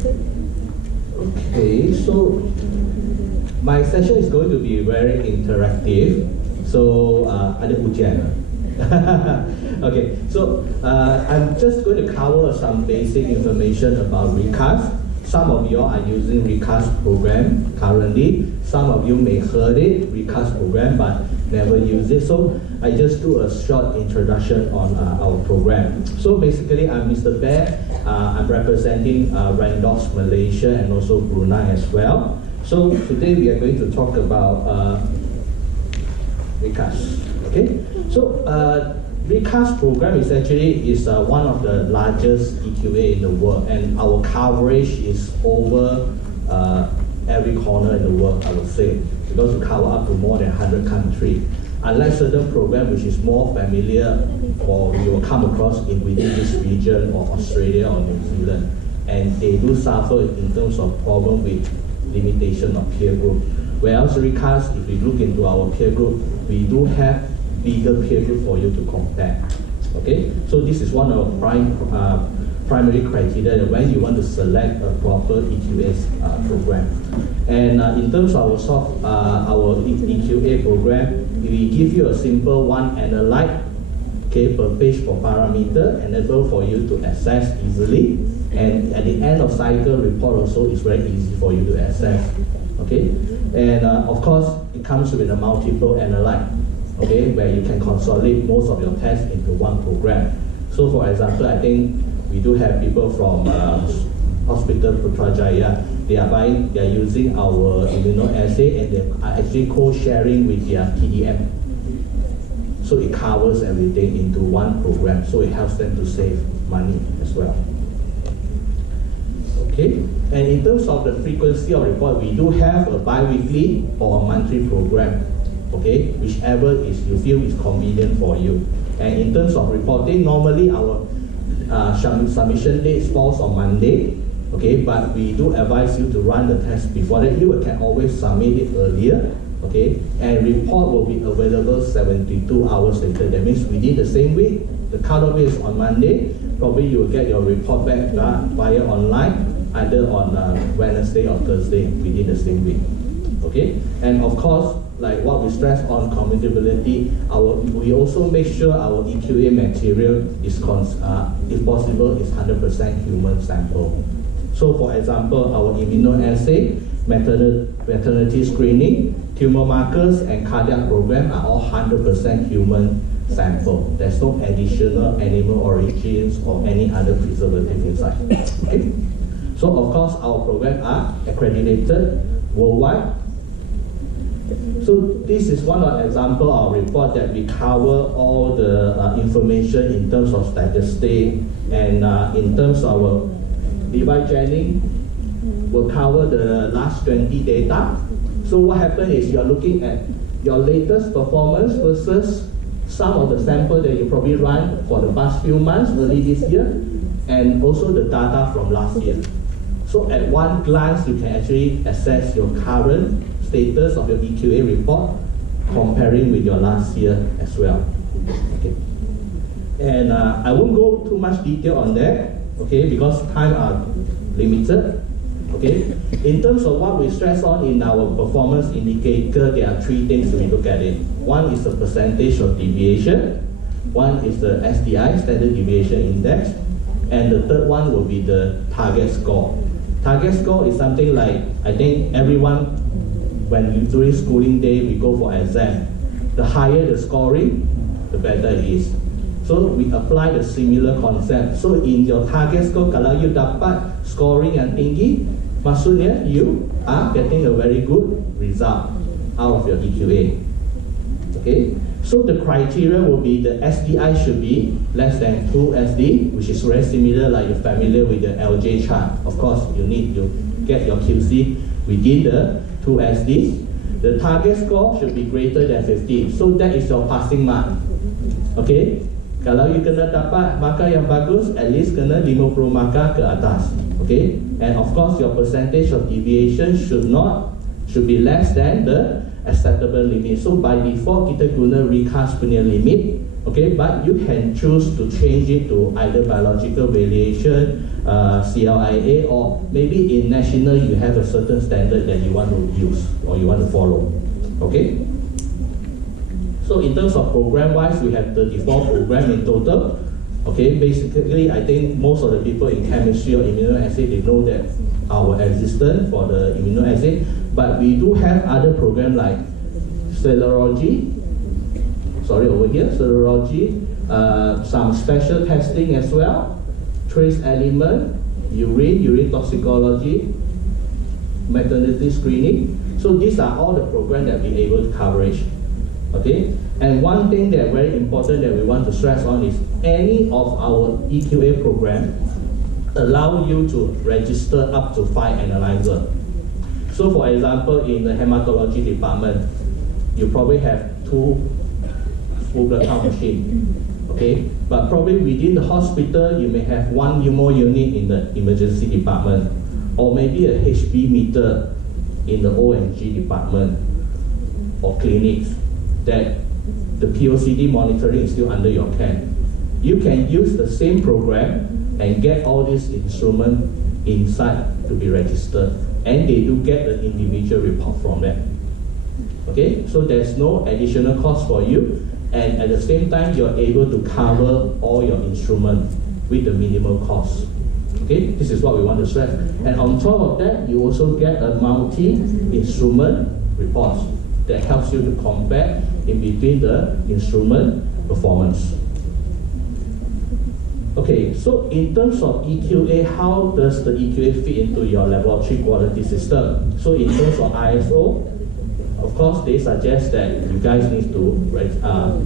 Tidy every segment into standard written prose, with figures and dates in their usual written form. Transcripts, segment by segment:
Okay, so my session is going to be very interactive. So, ada ujian. Okay, so I'm just going to cover some basic information about recast. Some of you are using recast program currently. Some of you may heard it, recast program, but never use it. So I just do a short introduction on our program. So basically, I'm Mr. Bear. I'm representing Randox Malaysia and also Brunei as well. So today we are going to talk about recast. Okay, so recast program is actually one of the largest EQA in the world, and our coverage is over every corner in the world, I would say, because we cover up to more than 100 countries. Unlike certain program which is more familiar or you will come across within this region or Australia or New Zealand, and they do suffer in terms of problem with limitation of peer group. Whereas recast, if we look into our peer group, we do have bigger peer group for you to compare. Okay, so this is one of the primary criteria when you want to select a proper EQA program. And in terms of our EQA program, we give you a simple one analyte, okay, per page for parameter, enable for you to access easily. And at the end of cycle report also is very easy for you to access. Okay, and of course it comes with a multiple analyte, okay, where you can consolidate most of your tests into one program. So for example, I think we do have people from Hospital Putrajaya. They are using our immunoassay, and they are actually co-sharing with their TDM. So it covers everything into one program, so it helps them to save money as well. Okay, and in terms of the frequency of report, we do have a bi-weekly or a monthly program. Okay, whichever you feel is convenient for you. And in terms of reporting, normally our submission date falls on Monday. Okay, but we do advise you to run the test before that. You can always submit it earlier. Okay, and report will be available 72 hours later. That means within the same week. The cutoff is on Monday. Probably you will get your report back via online, either on Wednesday or Thursday within the same week. Okay, and of course, like what we stress on commutability, we also make sure our EQA material is, if possible, is 100% human sample. So for example, our immunoassay, maternity screening, tumor markers, and cardiac program are all 100% human sample. There's no additional animal origins or any other preservative inside. Okay? So of course, our programs are accredited worldwide. So this is one example of report that we cover all the information in terms of statistics, and in terms of our Levi Jennings will cover the last 20 data. So what happened is you're looking at your latest performance versus some of the sample that you probably run for the past few months, early this year, and also the data from last year. So at one glance, you can actually assess your current status of your EQA report comparing with your last year as well. Okay. And I won't go too much detail on that, okay, because time are limited. Okay. In terms of what we stress on in our performance indicator, there are three things we look at it. One is the percentage of deviation, one is the SDI, standard deviation index, and the third one will be the target score. Target score is something like, I think everyone, when during schooling day, we go for exam. The higher the scoring, the better it is. So we apply the similar concept. So in your target score, kalau you dapat scoring yang tinggi, maksudnya you are getting a very good result out of your EQA. Okay. So the criteria will be the SDI should be less than 2 SD, which is very similar, like you're familiar with the LJ chart. Of course, you need to get your QC within the 2 SD. The target score should be greater than 50. So that is your passing mark. Okay? Kalau you kena dapat markah yang bagus, at least kena 50 markah ke atas. Okay? And of course, your percentage of deviation should be less than the acceptable limit. So by default, kita guna recast punya limit. Okay, but you can choose to change it to either biological variation, CLIA, or maybe in national you have a certain standard that you want to use or you want to follow. Okay? So in terms of program-wise, we have 34 programs in total. Okay, basically I think most of the people in chemistry or immunoassay, they know that our existence for the immunoassay, but we do have other programs like serology, some special testing as well, trace element, urine toxicology, maternity screening. So these are all the programs that we're able to coverage. Okay, and one thing that very important that we want to stress on is any of our EQA program allow you to register up to 5 analyzers. So for example, in the hematology department, you probably have 2 full blood count machines. Okay, but probably within the hospital, you may have 1 more unit in the emergency department, or maybe a HB meter in the O&G department or clinics, that the POCD monitoring is still under your care. You can use the same program and get all these instruments inside to be registered, and they do get the individual report from that. Okay, so there's no additional cost for you, and at the same time you're able to cover all your instruments with the minimal cost. Okay, this is what we want to stress. And on top of that, you also get a multi-instrument report that helps you to compare in between the instrument performance. Okay, so in terms of EQA, how does the EQA fit into your laboratory quality system? So in terms of ISO, of course, they suggest that you guys need to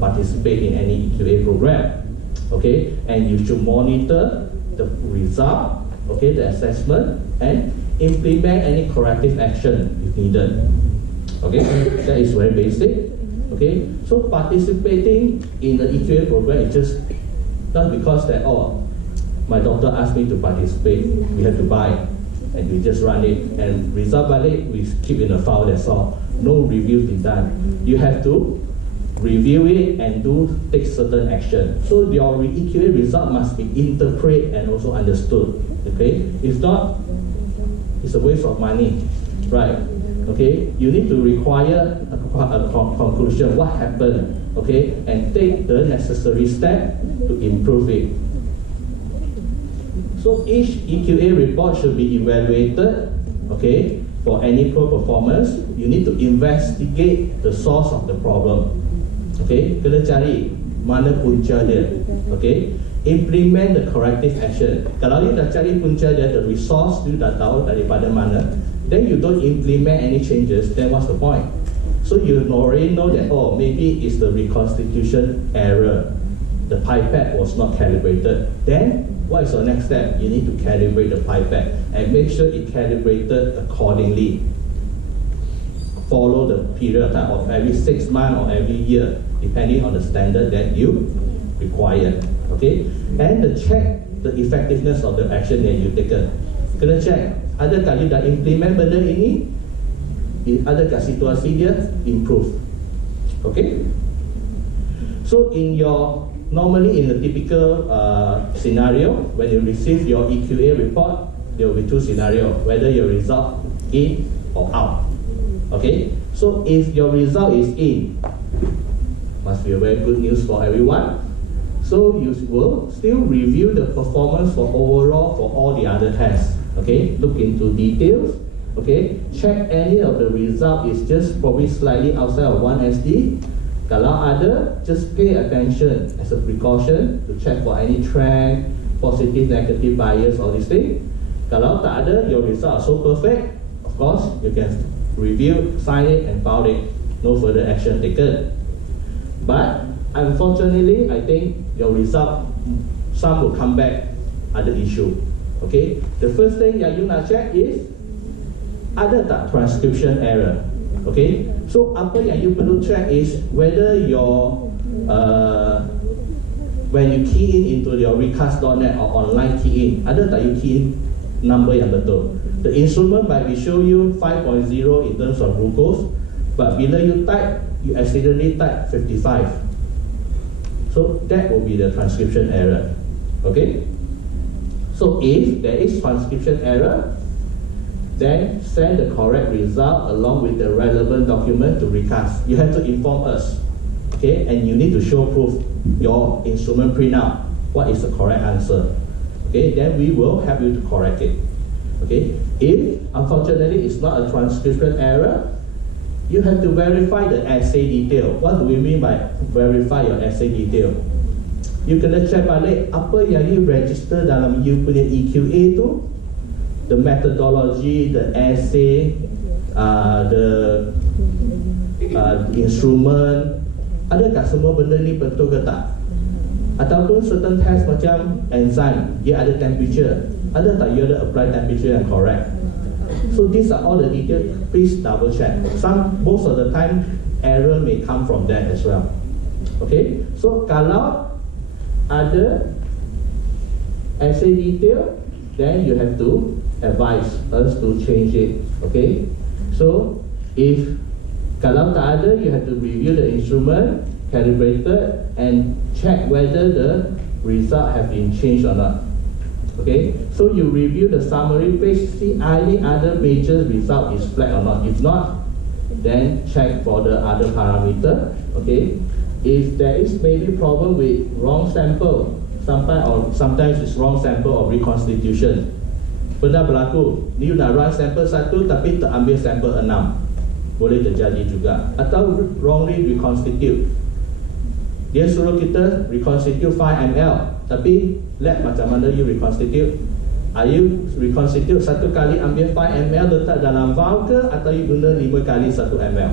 participate in any EQA program. Okay, and you should monitor the result, okay, the assessment, and implement any corrective action if needed. Okay, that is very basic. Okay, so participating in the EQA program is just not because that, oh, my doctor asked me to participate, we have to buy, and we just run it, and result valid, we keep in a file, that's all. No review been done. You have to review it and take certain action. So your EQA result must be interpreted and also understood. Okay, if not, it's a waste of money, right? Okay, you need to require a conclusion, what happened, okay, and take the necessary step to improve it. So each EQA report should be evaluated, okay, for any poor performance. You need to investigate the source of the problem. Okay, kena cari mana punca dia. Okay, implement the corrective action. Kalau you dah cari punca dia, the resource you dah tahu daripada mana, then you don't implement any changes, then what's the point? So you already know that, oh, maybe it's the reconstitution error. The pipette was not calibrated. Then what is your next step? You need to calibrate the pipette and make sure it calibrated accordingly. Follow the period of time of every 6 months or every year, depending on the standard that you require. Okay, and check the effectiveness of the action that you taken. Kena check, adakah you dah implement benda ini? Adakah situasi dia improve? Okay. So normally in the typical scenario, when you receive your EQA report, there will be 2 scenarios, whether your result in or out. Okay, so if your result is in, must be a very good news for everyone. So you will still review the performance for overall for all the other tests. Okay, look into details. Okay, check any of the result is just probably slightly outside of 1 SD. Kalau ada, just pay attention as a precaution to check for any trend, positive, negative bias, all these things. Kalau tak ada, your results are so perfect, of course, you can review, sign it, and file it. No further action taken. But unfortunately, I think your result, some will come back other issue. Okay, the first thing yang you nak check is ada tak transcription error. Okay, so apa yang you perlu check is whether your when you key in into your recast.net or online key in, ada tak you key in number yang betul. The instrument might be show you 5.0 in terms of glucose, but bila you type, you accidentally type 55. So that will be the transcription error. Okay. So if there is transcription error, then send the correct result along with the relevant document to recast. You have to inform us, okay? And you need to show proof, your instrument printout, what is the correct answer. Okay, then we will help you to correct it. Okay, if unfortunately it's not a transcription error, you have to verify the assay detail. What do we mean by verify your assay detail? You kena check balik apa yang you register dalam you punya EQA tu, the methodology, the assay, the instrument, adakah semua benda ni betul ke tak? Ataupun certain test macam enzyme, dia ada temperature, ada tak you ada apply temperature yang correct? So these are all the details. Please double check. Most of the time error may come from that as well. Okay, so kalau ada assay detail, then you have to advise us to change it. Okay, so if kalau tak ada, you have to review the instrument, calibrated, and check whether the result have been changed or not. Okay, so you review the summary page, see any other major result is flagged or not. If not, then check for the other parameter. Okay, if there is maybe problem with wrong sample, sometimes it's wrong sample or reconstitution. Pernah berlaku, you nak run sample 1 tapi terambil sample 6. Boleh terjadi juga. Atau wrongly reconstitute. Dia suruh kita reconstitute 5 ml, tapi lab macam mana you reconstitute? Are you reconstitute 1 kali ambil 5 ml letak dalam valve ke, atau you guna 5 kali 1 ml?